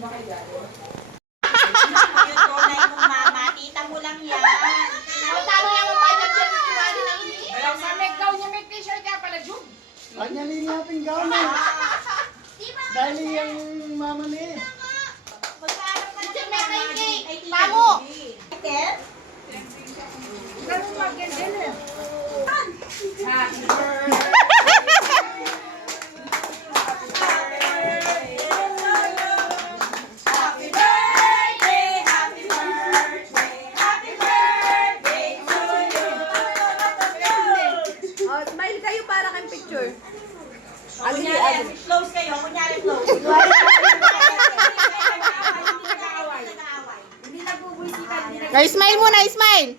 Tunay mong mama, tita mo lang yan. Talo yan mo pa dyan dyan si Wally na ini. Alam sa may gown niya, may t-shirt niya pala, Jug. Kanya linyapin gaw na. Dahil yung mama niya. Magkaharap ka Diyan na may mama. cake. Ay, tita Pamo. Judy. Ate? Ganun mag-yan din eh. Happy birthday, happy birthday, happy birthday to you. Oh, smile kayo para kang picture. Kunyari, close kayo, kunyari close. Hindi nagbubuisikan, hindi nag- Guys, smile muna, smile.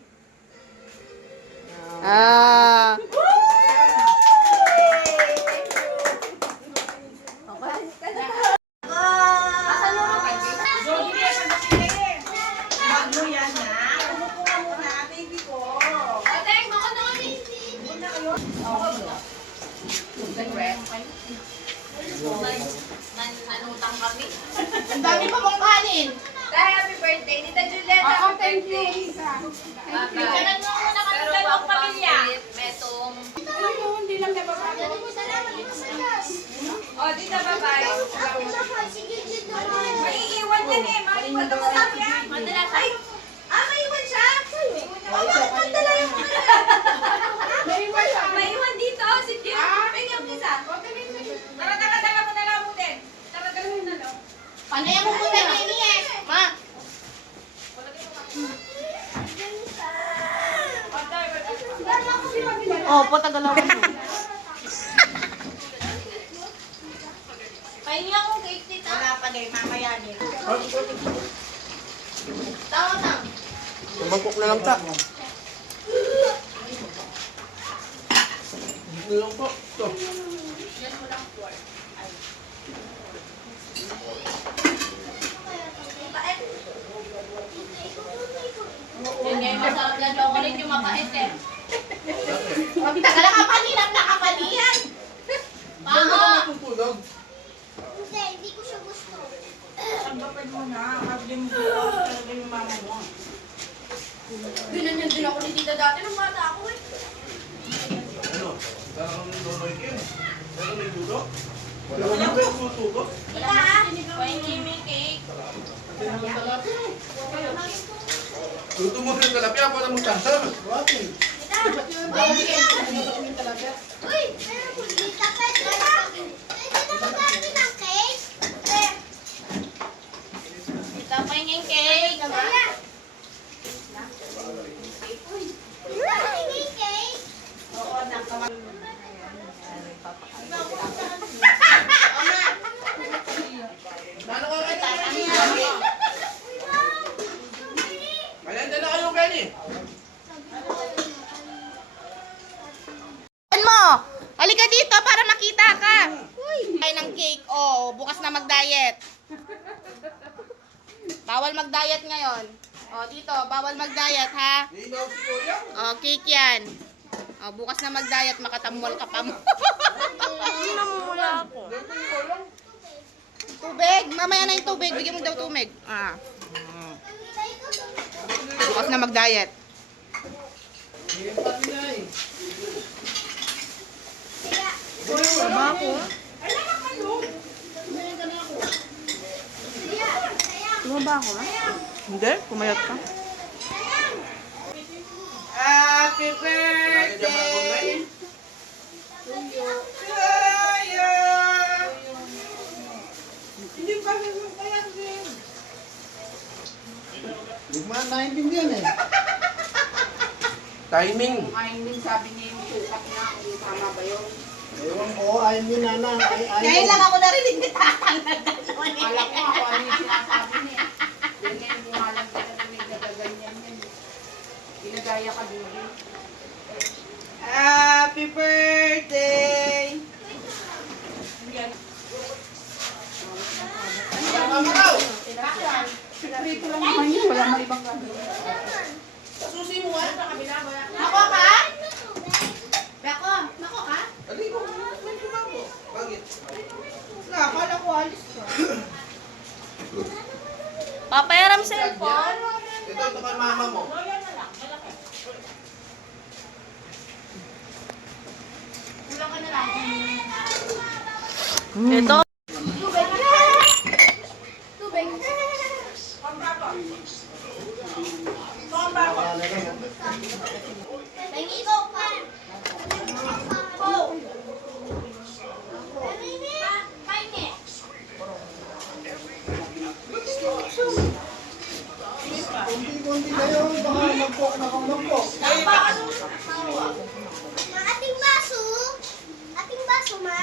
Ah. Magno yan na. Umupo ka muna, baby ko. Nanutang kami. Ang dami pa mong kanin. Dahil happy birthday, Tita Juliet. Happy Thank you, birthday. Lisa. Picturean mo muna kami dalawang pamilya. Metong. Hindi lang nababago. O, Tita, bye-bye. Maiiwan yan eh. Maiiwan daw sa yan. Madalas. Ay, maiiwan siya? Magdala yung maiiwan dito. Si Jim. Pwede yung isa. Tara, dala mo na lang mo din. Tara, dala mo na lang. Panayan mo muna nini eh. Ma. Oh, patagalawan mo. Pahingi akong cake, Tita. Wala pa din, mamaya din. Tama na. Tumangkok na lang ta. Ito lang po. Ito. Yun nga yung masarap na chocolate, yung mapait eh. Tagal ka pa nilang nakapalihan. Ano ba matutulog? Tanggapin mo na, kasi mo talaga yung mama mo. Ganyan din ako ni Tita dati nung bata ako eh. Ano? Parang loloy kayo. Pero may dulo? Wala ka ba yung tutugo? Tita, pahingi mo yung cake. Luto mo yung talapia para mo sasar. Bakit? Uy, pero kung di ka pwede na mag-arte ng cake. Tita, pahingi yung cake. Kaya. Uy, hindi cake. Oo, nakamag... Paano ka kayo? Malanda na kayo, Benny. Mo. Halika dito para makita ka. Kain ng cake. Oh, bukas na mag-diet. Bawal mag-diet ngayon. Oh, dito, bawal mag-diet ha. Linaw si Kuya. Oh, cake yan. Oh, bukas na mag-diet, makatambol ka pa mo. Namumula ako. Tubig. Mamaya na yung tubig. Bigyan mo daw tubig. Ah. Bukas na mag-diet. Tama ako. Tumaba ako ha? Hindi, pumayat ka. Happy birthday to you. Hindi pa kaya din. Hindi mo naintindihan eh. Timing. Ayun din sabi niya yung sukat niya. Hindi tama ba yun? Ewan ko, ayun ni Nana. Ngayon lang ako narinig ni Tatang na gano'n. Kala ko ako ano yung sinasabi niya. Yan nga yung bumalang ka na nagaganyan yan. Ginagaya ka din. Happy birthday! Prito lang naman yun. Wala na ibang gano'n. Susi mo ah. Nako ka? Bako, nako ka? Aligo. Bakit? Wala, akala ko alis ka. Papayaram cellphone. Ito kay mama mo. Ito. Tubig. Nangigo pa. Po. Pahingi. Ma, ating baso. Ating baso, ma.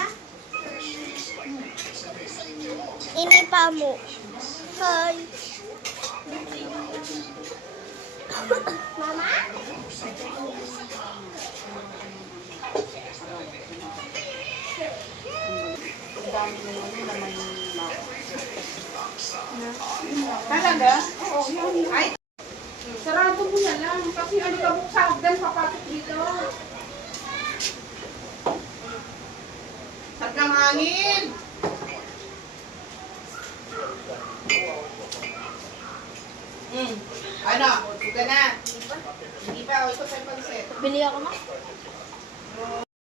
Ini pa mo. Hi. Mama? Talaga? Oo, yun. Ay, sarado mo na lang. Kasi ano ka buksan, papasok dito. At ng hangin. Ano? Sige na. Hindi pa. Ito sa pansit. Bili ako, ma.